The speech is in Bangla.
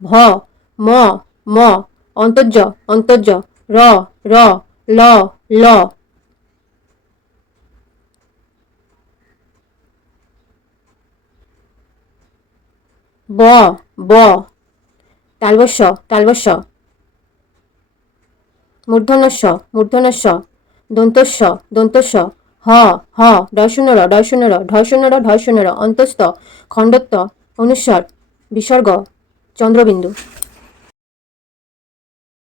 ভ, ম ম, অন্তর্য অন্তর্য, র র, ল ল। ব ব। তালবস্য তালবস্য মূর্ধন্যস্য মূর্ধন্যস্য দন্তস্য দন্তস্য। হ হ ডয়শূন্যর ডয়শূন্যর ঢয়শূন্যর ঢয়শূন্যর। অন্তস্থ খণ্ডত্ব অনুস্বর বিসর্গ। চন্দ্রবিন্দু।